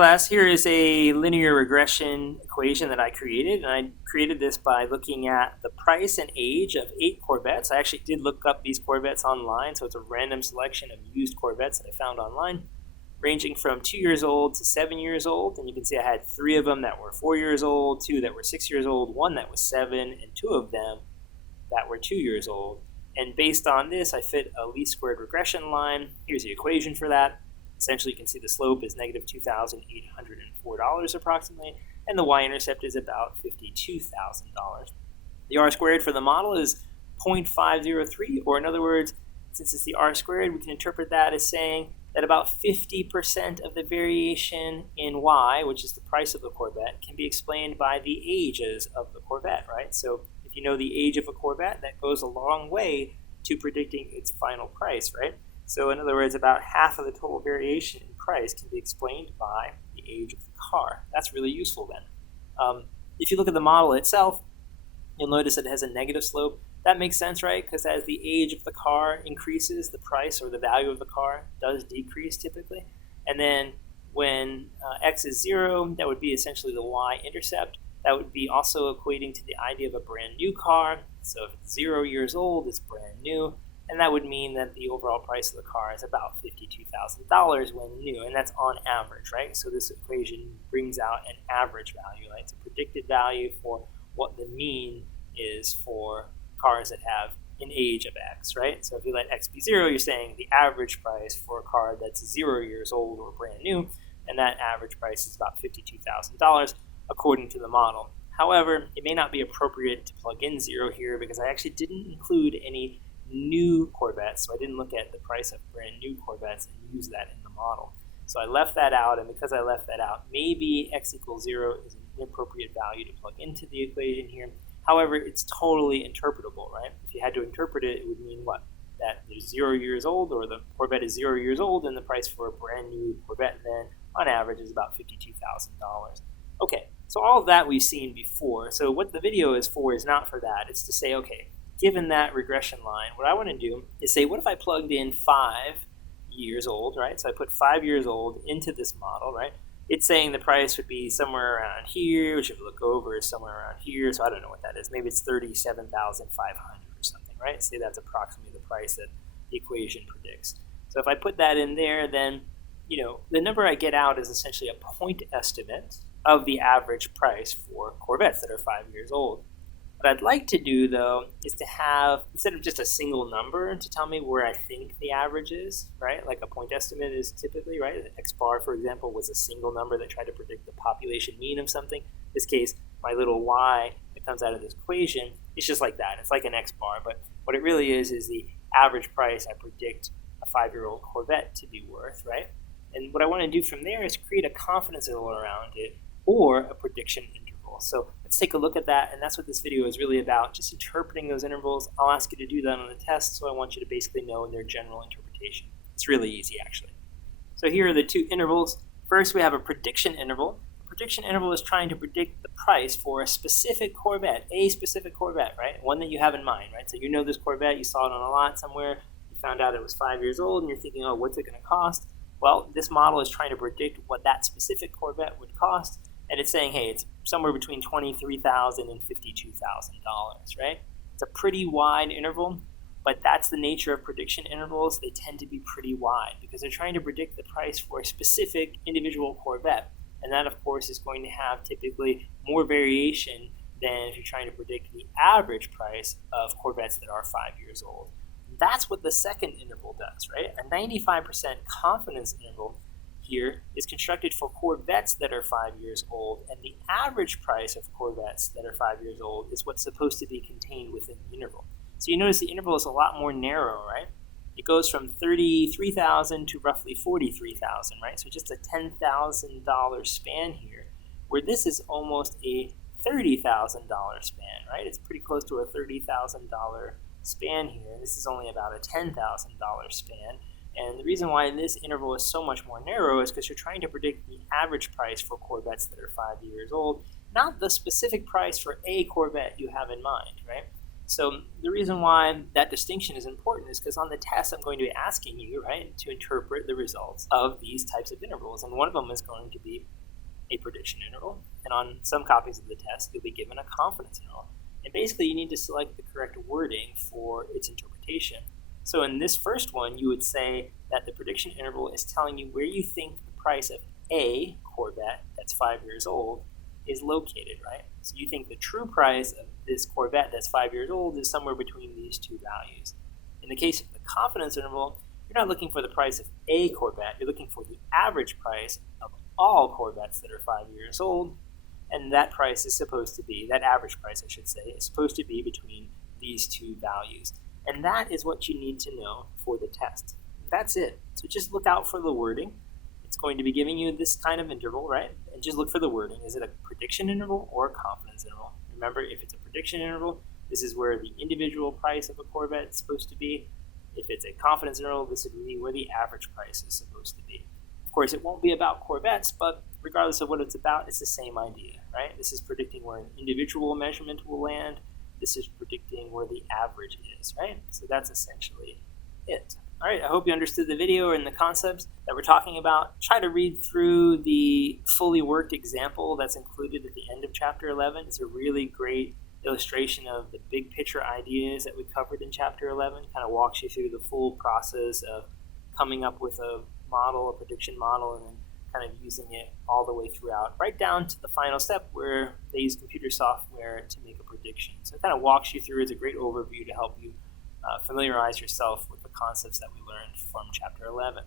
class, here is a linear regression equation that I created, and I created this by looking at the price and age of 8 Corvettes. I actually did look up these Corvettes online, so it's a random selection of used Corvettes that I found online, ranging from 2 years old to 7 years old, and you can see I had 3 of them that were 4 years old, 2 that were 6 years old, 1 that was 7, and 2 of them that were 2 years old. And based on this, I fit a least squared regression line. Here's the equation for that. Essentially, you can see the slope is negative $2,804 approximately, and the y-intercept is about $52,000. The r-squared for the model is 0.503, or in other words, since it's the r-squared, we can interpret that as saying that about 50% of the variation in y, which is the price of the Corvette, can be explained by the ages of the Corvette, right? So if you know the age of a Corvette, that goes a long way to predicting its final price, right? So in other words, about half of the total variation in price can be explained by the age of the car. That's really useful then. If you look at the model itself, you'll notice that it has a negative slope. That makes sense, right? Because as the age of the car increases, the price or the value of the car does decrease typically. And then when x is 0, that would be essentially the y-intercept. That would be also equating to the idea of a brand new car. So if it's 0 years old, it's brand new. And that would mean that the overall price of the car is about $52,000 when new, and that's on average, right? So this equation brings out an average value, right? It's a predicted value for what the mean is for cars that have an age of X, right? So if you let X be 0, you're saying the average price for a car that's 0 years old or brand new, and that average price is about $52,000 according to the model. However, it may not be appropriate to plug in 0 here because I actually didn't include any new Corvettes, so I didn't look at the price of brand new Corvettes and use that in the model. So I left that out, and because I left that out, maybe x equals 0 is an inappropriate value to plug into the equation here. However, it's totally interpretable, right? If you had to interpret it, it would mean what? That they're 0 years old, or the Corvette is 0 years old, and the price for a brand new Corvette then, on average, is about $52,000. Okay, so all of that we've seen before. So what the video is for is not for that. It's to say, okay, given that regression line, what I want to do is say, what if I plugged in 5 years old, right? So I put 5 years old into this model, right? It's saying the price would be somewhere around here, which if you look over is somewhere around here, so I don't know what that is. Maybe it's $37,500 or something, right? Say that's approximately the price that the equation predicts. So if I put that in there, then the number I get out is essentially a point estimate of the average price for Corvettes that are 5 years old. What I'd like to do, though, is to have, instead of just a single number to tell me where I think the average is, right? Like a point estimate is typically, right? The X bar, for example, was a single number that tried to predict the population mean of something. In this case, my little y that comes out of this equation, it's just like that. It's like an X bar, but what it really is the average price I predict a 5-year-old Corvette to be worth, right? And what I want to do from there is create a confidence interval around it or a prediction interval. So let's take a look at that, and that's what this video is really about, just interpreting those intervals. I'll ask you to do that on the test, so I want you to basically know their general interpretation. It's really easy, actually. So here are the 2 intervals. First, we have a prediction interval. A prediction interval is trying to predict the price for a specific Corvette, right? One that you have in mind, right? So you know this Corvette, you saw it on a lot somewhere, you found out it was 5 years old, and you're thinking, oh, what's it going to cost? Well, this model is trying to predict what that specific Corvette would cost, and it's saying, hey, it's somewhere between $23,000 and $52,000, right? It's a pretty wide interval, but that's the nature of prediction intervals. They tend to be pretty wide because they're trying to predict the price for a specific individual Corvette. And that, of course, is going to have typically more variation than if you're trying to predict the average price of Corvettes that are 5 years old. That's what the second interval does, right? A 95% confidence interval here is constructed for Corvettes that are 5 years old, and the average price of Corvettes that are 5 years old is what's supposed to be contained within the interval. So you notice the interval is a lot more narrow, right? It goes from $33,000 to roughly $43,000, right? So just a $10,000 span here, where this is almost a $30,000 span, right? It's pretty close to a $30,000 span here. This is only about a $10,000 span. And the reason why this interval is so much more narrow is because you're trying to predict the average price for Corvettes that are 5 years old, not the specific price for a Corvette you have in mind, right? So the reason why that distinction is important is because on the test, I'm going to be asking you, right, to interpret the results of these types of intervals. And one of them is going to be a prediction interval. And on some copies of the test, you'll be given a confidence interval. And basically, you need to select the correct wording for its interpretation. So in this first one, you would say that the prediction interval is telling you where you think the price of a Corvette that's 5 years old is located, right? So you think the true price of this Corvette that's 5 years old is somewhere between these two values. In the case of the confidence interval, you're not looking for the price of a Corvette, you're looking for the average price of all Corvettes that are 5 years old, and that price is supposed to be, that average price I should say, is supposed to be between these two values. And that is what you need to know for the test. That's it. So just look out for the wording. It's going to be giving you this kind of interval, right? And just look for the wording. Is it a prediction interval or a confidence interval? Remember, if it's a prediction interval, this is where the individual price of a Corvette is supposed to be. If it's a confidence interval, this would be where the average price is supposed to be. Of course, it won't be about Corvettes, but regardless of what it's about, it's the same idea, right? This is predicting where an individual measurement will land. This is predicting where the average is, right? So that's essentially it. All right, I hope you understood the video and the concepts that we're talking about. Try to read through the fully worked example that's included at the end of Chapter 11. It's a really great illustration of the big picture ideas that we covered in Chapter 11. Kind of walks you through the full process of coming up with a model, a prediction model, and then kind of using it all the way throughout, right down to the final step where they use computer software to make a prediction. So it kind of walks you through. It's a great overview to help you familiarize yourself with the concepts that we learned from Chapter 11.